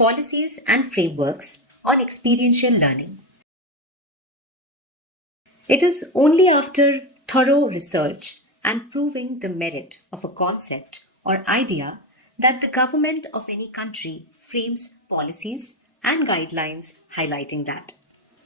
policies and frameworks on experiential learning. It is only after thorough research and proving the merit of a concept or idea that the government of any country frames policies and guidelines highlighting that.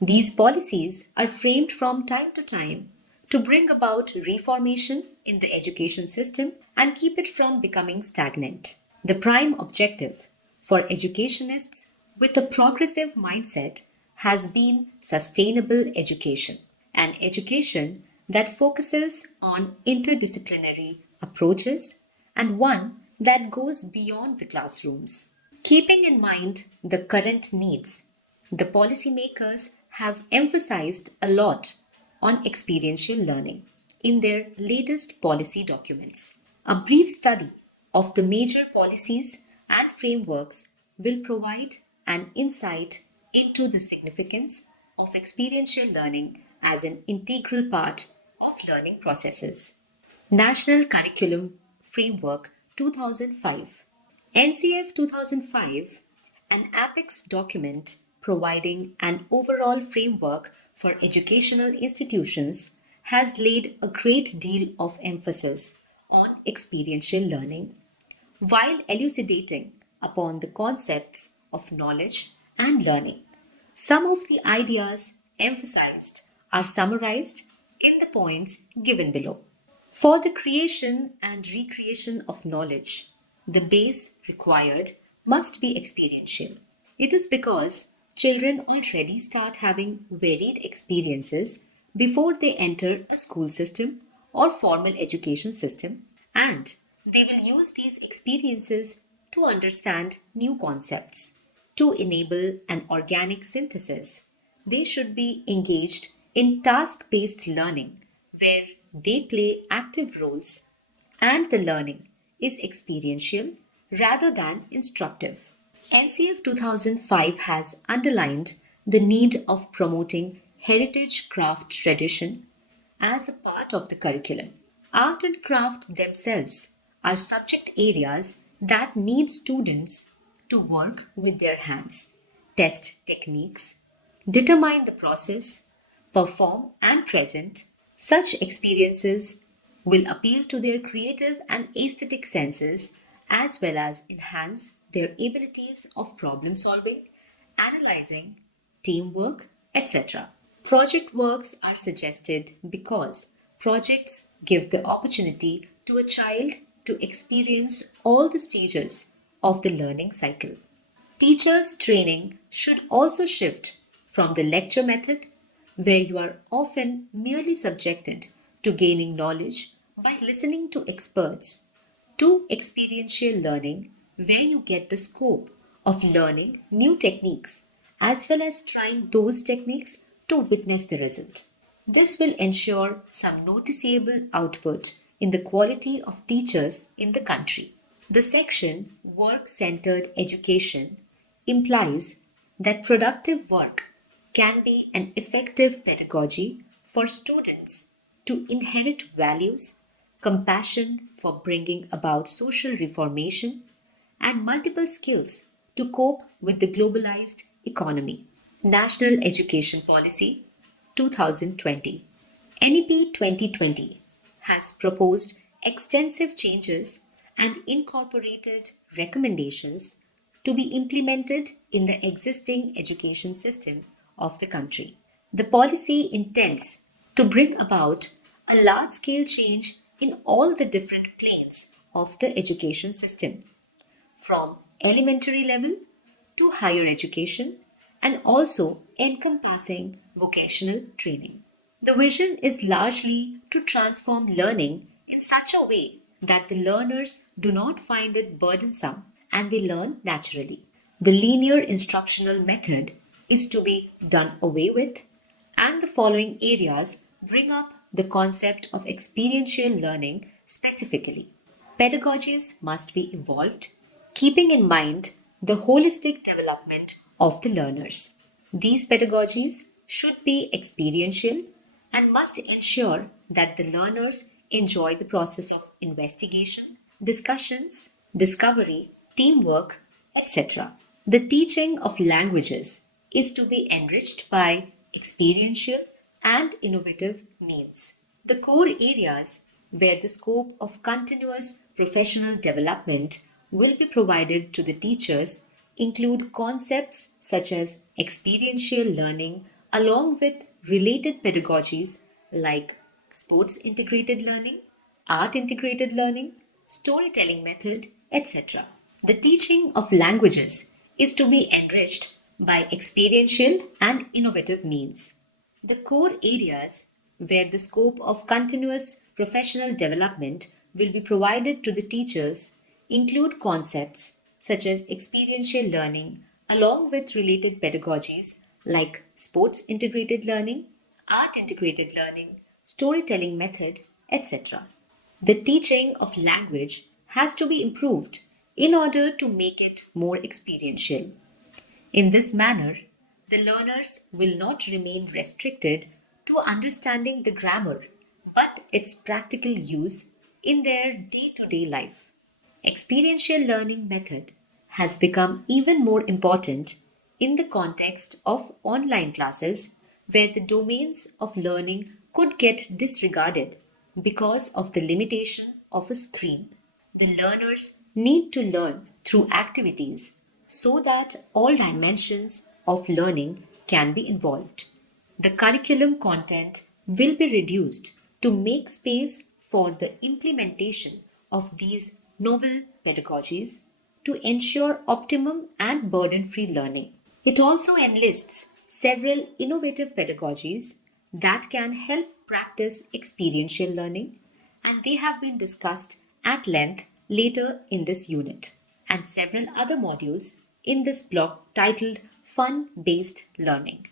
These policies are framed from time to time to bring about reformation in the education system and keep it from becoming stagnant. The prime objective for educationists with a progressive mindset has been sustainable education, an education that focuses on interdisciplinary approaches and one that goes beyond the classrooms. Keeping in mind the current needs, the policymakers have emphasized a lot on experiential learning in their latest policy documents. A brief study of the major policies and frameworks will provide an insight into the significance of experiential learning as an integral part of learning processes. National Curriculum Framework 2005. NCF 2005, an apex document providing an overall framework for educational institutions, has laid a great deal of emphasis on experiential learning, while elucidating upon the concepts of knowledge and learning. Some of the ideas emphasized are summarized in the points given below. For the creation and recreation of knowledge, the base required must be experiential. It is because children already start having varied experiences before they enter a school system or formal education system, and they will use these experiences to understand new concepts. To enable an organic synthesis, they should be engaged in task based learning where they play active roles and the learning is experiential rather than instructive. NCF 2005 has underlined the need of promoting heritage craft tradition as a part of the curriculum. Art and craft themselves are subject areas that need students to work with their hands, test techniques, determine the process, perform and present. Such experiences will appeal to their creative and aesthetic senses as well as enhance their abilities of problem solving, analyzing, teamwork, etc. Project works are suggested because projects give the opportunity to a child to experience all the stages of the learning cycle. Teachers' training should also shift from the lecture method, where you are often merely subjected to gaining knowledge by listening to experts, to experiential learning, where you get the scope of learning new techniques as well as trying those techniques to witness the result. This will ensure some noticeable output in the quality of teachers in the country. The section Work Centered Education implies that productive work can be an effective pedagogy for students to inherit values, compassion for bringing about social reformation, and multiple skills to cope with the globalized economy. National Education Policy 2020. NEP 2020 has proposed extensive changes and incorporated recommendations to be implemented in the existing education system of the country. The policy intends to bring about a large scale change in all the different planes of the education system, from elementary level to higher education and also encompassing vocational training. The vision is largely to transform learning in such a way that the learners do not find it burdensome and they learn naturally. The linear instructional method is to be done away with, and the following areas bring up the concept of experiential learning specifically. Pedagogies must be evolved, keeping in mind the holistic development of the learners. These pedagogies should be experiential and must ensure that the learners enjoy the process of investigation, discussions, discovery, teamwork, etc. The teaching of languages is to be enriched by experiential and innovative means. The core areas where the scope of continuous professional development will be provided to the teachers include concepts such as experiential learning along with related pedagogies like sports integrated learning, art integrated learning, storytelling method, etc. The teaching of languages is to be enriched by experiential and innovative means. The core areas where the scope of continuous professional development will be provided to the teachers include concepts such as experiential learning along with related pedagogies like sports integrated learning, art integrated learning, storytelling method, etc. The teaching of language has to be improved in order to make it more experiential. In this manner, the learners will not remain restricted to understanding the grammar, but its practical use in their day to day life. Experiential learning method has become even more important in the context of online classes where the domains of learning could get disregarded because of the limitation of a screen. The learners need to learn through activities so that all dimensions of learning can be involved. The curriculum content will be reduced to make space for the implementation of these novel pedagogies to ensure optimum and burden free learning. It also enlists several innovative pedagogies that can help practice experiential learning, and they have been discussed at length later in this unit, and several other modules in this block titled Fun Based Learning.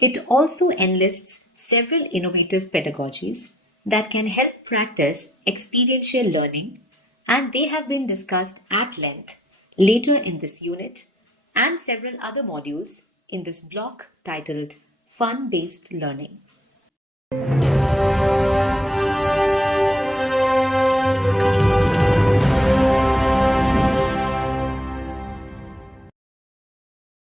It also enlists several innovative pedagogies that can help practice experiential learning, and they have been discussed at length later in this unit and several other modules in this block titled Fun Based Learning.